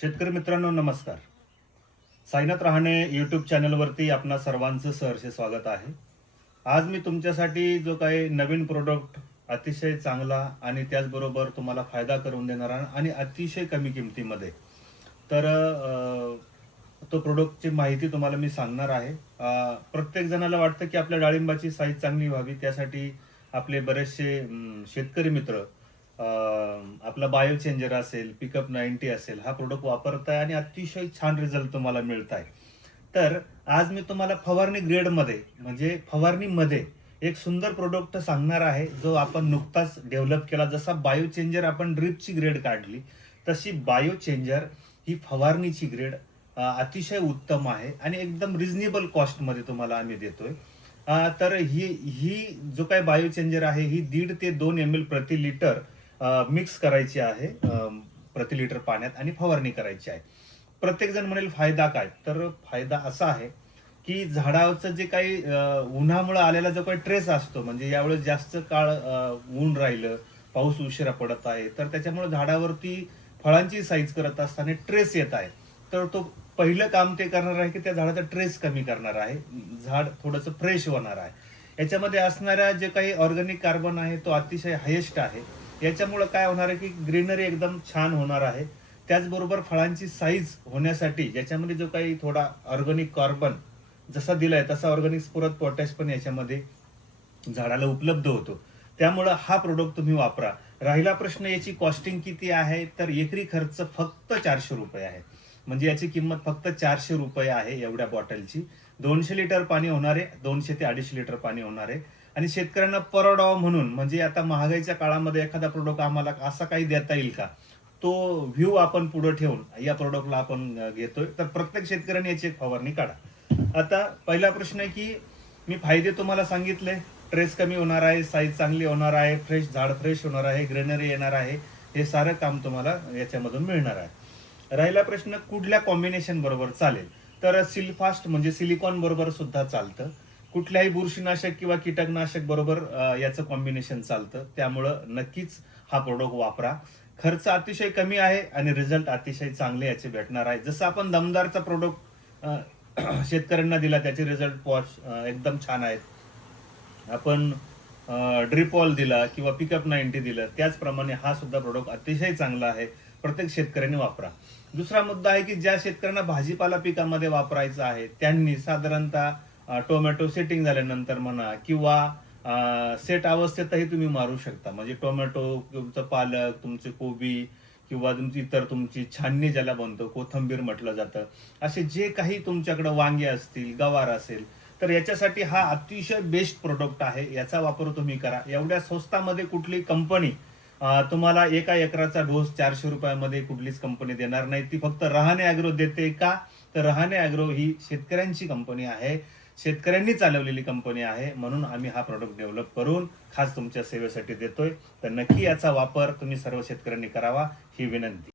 शेतकरी मित्रांनो नमस्कार. साईनाथ रहाणे यूट्यूब चॅनलवरती आपणा सर्वांचं सहर्ष स्वागत आहे. आज मी तुमच्यासाठी जो काही नवीन प्रोडक्ट अतिशय चांगला आणि त्याचबरोबर तुम्हाला फायदा करून देणारा आणि अतिशय कमी किमतीमध्ये तर तो प्रोडक्टची माहिती तुम्हाला मी सांगणार आहे. प्रत्येक जणाला वाटतं की आपल्या डाळिंबाची साईज चांगली व्हावी, त्यासाठी आपले बरेचसे शेतकरी मित्र आपला बायो चेंजर असेल, पिकअप 90 असेल, हा प्रोडक्ट वापरताय आणि अतिशय छान रिझल्ट तुम्हाला मिळत आहे. तर आज मी तुम्हाला फवारणी ग्रेडमध्ये म्हणजे फवारणीमध्ये एक सुंदर प्रोडक्ट सांगणार आहे, जो आपण नुकताच डेव्हलप केला. जसा बायो चेंजर आपण ड्रिपची ग्रेड काढली, तशी बायो चेंजर ही फवारणीची ग्रेड अतिशय उत्तम आहे आणि एकदम रिझनेबल कॉस्टमध्ये तुम्हाला आम्ही देतोय. तर ही ही जो काही बायो चेंजर आहे, ही 1.5 ते 2 ml प्रति लिटर मिक्स करायची आहे प्रति लिटर पाण्यात आणि फवारणी करायची आहे. प्रत्येक जण म्हणेल फायदा काय? तर फायदा असा आहे की झाडाचं जे काही उन्हामुळे आलेला जो काही ट्रेस असतो, म्हणजे यावेळेस जास्त काळ ऊन राहिलं, पाऊस उशिरा पडत आहे, तर त्याच्यामुळे झाडावरती फळांची साईज करत असताना ट्रेस येत आहे. तर तो पहिलं काम ते करणार आहे की त्या झाडाचा ट्रेस कमी करणार आहे, झाड थोडंसं फ्रेश होणार आहे. याच्यामध्ये असणाऱ्या जे काही ऑर्गॅनिक कार्बन आहे तो अतिशय हायेस्ट आहे. याच्यामुळे काय होणार आहे की ग्रीनरी एकदम छान होणार आहे. त्याचबरोबर फळांची साईज होण्यासाठी याच्यामध्ये जो काही थोडा ऑर्गॅनिक कार्बन जसा दिलाय तसा ऑर्गॅनिक स्फुरद पोटॅश पण याच्यामध्ये झाडाला उपलब्ध होतो. त्यामुळं हा प्रोडक्ट तुम्ही वापरा. राहिला प्रश्न याची कॉस्टिंग किती आहे, तर एकरी खर्च फक्त ₹400 आहे. म्हणजे याची किंमत फक्त ₹400 आहे एवढ्या बॉटलची. 200 लिटर पाणी होणार आहे, 200 ते 250 लिटर पाणी होणार आहे. आणि शेतकऱ्यांना परवडावं म्हणून, म्हणजे आता महागाईच्या काळामध्ये एखादा प्रोडक्ट आम्हाला असा काही देता येईल का, तो व्ह्यू आपण पुढे ठेवून या प्रोडक्टला आपण घेतोय. तर प्रत्येक शेतकऱ्याने याची एक फवारणी काढा. आता पहिला प्रश्न आहे की मी फायदे तुम्हाला सांगितले. ट्रेस कमी होणार आहे, साईज चांगली होणार आहे, झाड फ्रेश होणार आहे, ग्रीनरी येणार आहे. हे सारं काम तुम्हाला याच्यामधून मिळणार आहे. राहिला प्रश्न कुठल्या कॉम्बिनेशन बरोबर चालेल, तर सिल्फास्ट म्हणजे सिलिकॉन बरोबर सुद्धा चालतं. कुठल्याही बुरशीनाशक किंवा कीटकनाशक बरोबर याचं कॉम्बिनेशन चालतं. त्यामुळं नक्कीच हा प्रोडक्ट वापरा. खर्च अतिशय कमी आहे आणि रिझल्ट अतिशय चांगले याचे भेटणार आहे. जसं आपण दमदारचा प्रोडक्ट शेतकऱ्यांना दिला, त्याचे रिझल्ट एकदम छान आहेत. आपण ड्रिपॉल दिला किंवा पिकअप 90 दिलं, त्याचप्रमाणे हा सुद्धा प्रोडक्ट अतिशय चांगला आहे. प्रत्येक शेतकऱ्याने वापरा. दुसरा मुद्दा आहे की ज्या शेतकऱ्यांना भाजीपाला पिकामध्ये वापरायचा आहे, त्यांनी साधारणतः टोमॅटो सेटिंग झाल्यानंतर म्हणा किंवा सेट अवस्थेतही तुम्ही मारू शकता. म्हणजे टोमॅटो, तुमचं पालक, तुमचे कोबी किंवा तुमची छाननी ज्याला बनतो, कोथिंबीर म्हटलं जातं, असे जे काही तुमच्याकडे वांगे असतील, गवार असेल, तर याच्यासाठी हा अतिशय बेस्ट प्रोडक्ट आहे. याचा वापर तुम्ही करा. एवढ्या स्वस्तामध्ये कुठली कंपनी तुम्हाला एका एकराचा डोस ₹400 कुठलीच कंपनी देणार नाही. ती फक्त रहाणे ॲग्रो देते. का? तर रहाणे ॲग्रो ही शेतकऱ्यांची कंपनी आहे, शेतकऱ्यांनी चालवलेली कंपनी आहे. म्हणून आम्ही हा प्रोडक्ट डेव्हलप करून खास तुमच्या सेवेसाठी देतोय. तर नक्की याचा वापर तुम्ही सर्व शेतकऱ्यांनी करावा, ही विनंती.